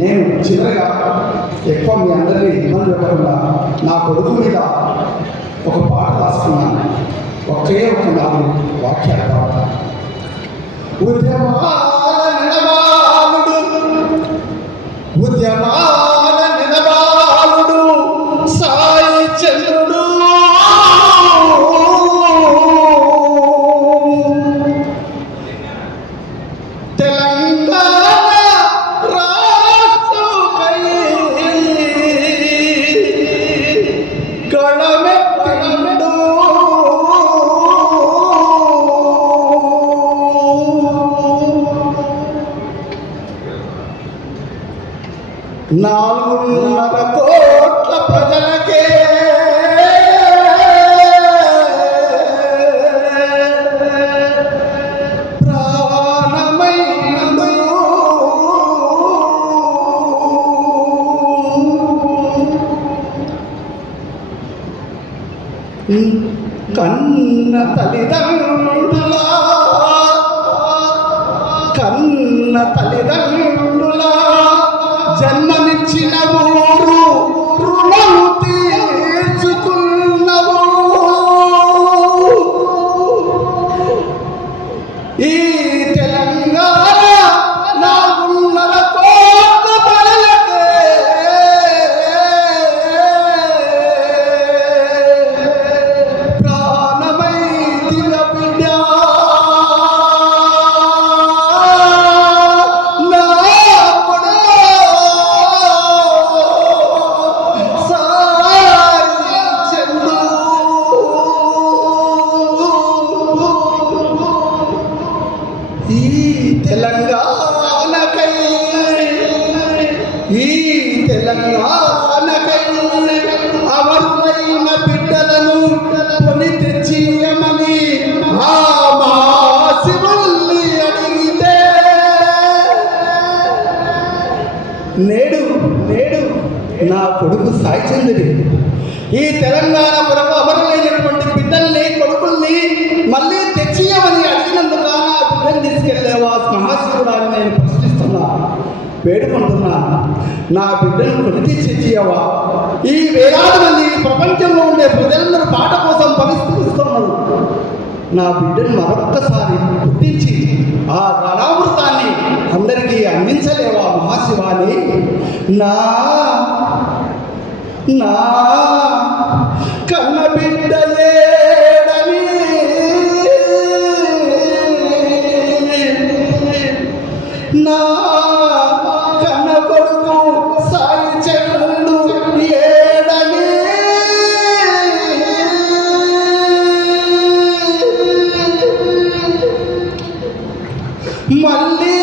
నేను చివరిగా ఎక్కువ మీ అందరినీ ఇబ్బంది పెట్టకుండా నా కొడుకు మీద ఒక పాట రాసుకున్నాను. ఒకే ఒక 4 వాక్యాల పాట. ఉద్యమాల నిలబాలుడు సాయి చంద్రుడు తెలంగాణ రాష్ట్రకై గళమెత్తిండు. నాలుగున్నర కోట్ల ప్రజలకే ప్రాణమైండు. కన్న తల్లిదండ్రుల జన్మనిచ్చిన ఊరు రుణం తీర్చుకున్నవు. ఈ తెలంగాణ 4.5 కోట్ల ప్రజలకే ప్రాణమైతివ బిడ్డ. తెలంగాణకై అమరులైన బిడ్డలను కొని తెచ్చియమని ఆ మహాశివుల్ని అడిగితే నేడు నా కొడుకు సాయి చంద్రుడి ఈ తెలంగాణ కొరకు అమరులైనటువంటి బిడ్డల్ని కొడుకుల్ని మళ్ళీ తెచ్చియమని అడిగినందుకు నా బిడ్డను తీసుకెళ్ళేవా మహాశివుడు అని నేను ప్రశ్నిస్తున్నా, వేడుకుంటున్నా. నా బిడ్డను కొని తెచ్చియవా? ఈ వేలాది మంది ప్రపంచంలో ఉండే ప్రజలందరూ పాట కోసం పరిస్థితున్నారు. నా బిడ్డను మరొక్కసారి పుట్టించి ఆ రణామృతాన్ని అందరికీ అందించలేవా మహాశివాని? నా కన్న బిడ్డలేడని నా కన్న కొడుకు సాయి చంద్రుడు ఏడని మళ్ళీ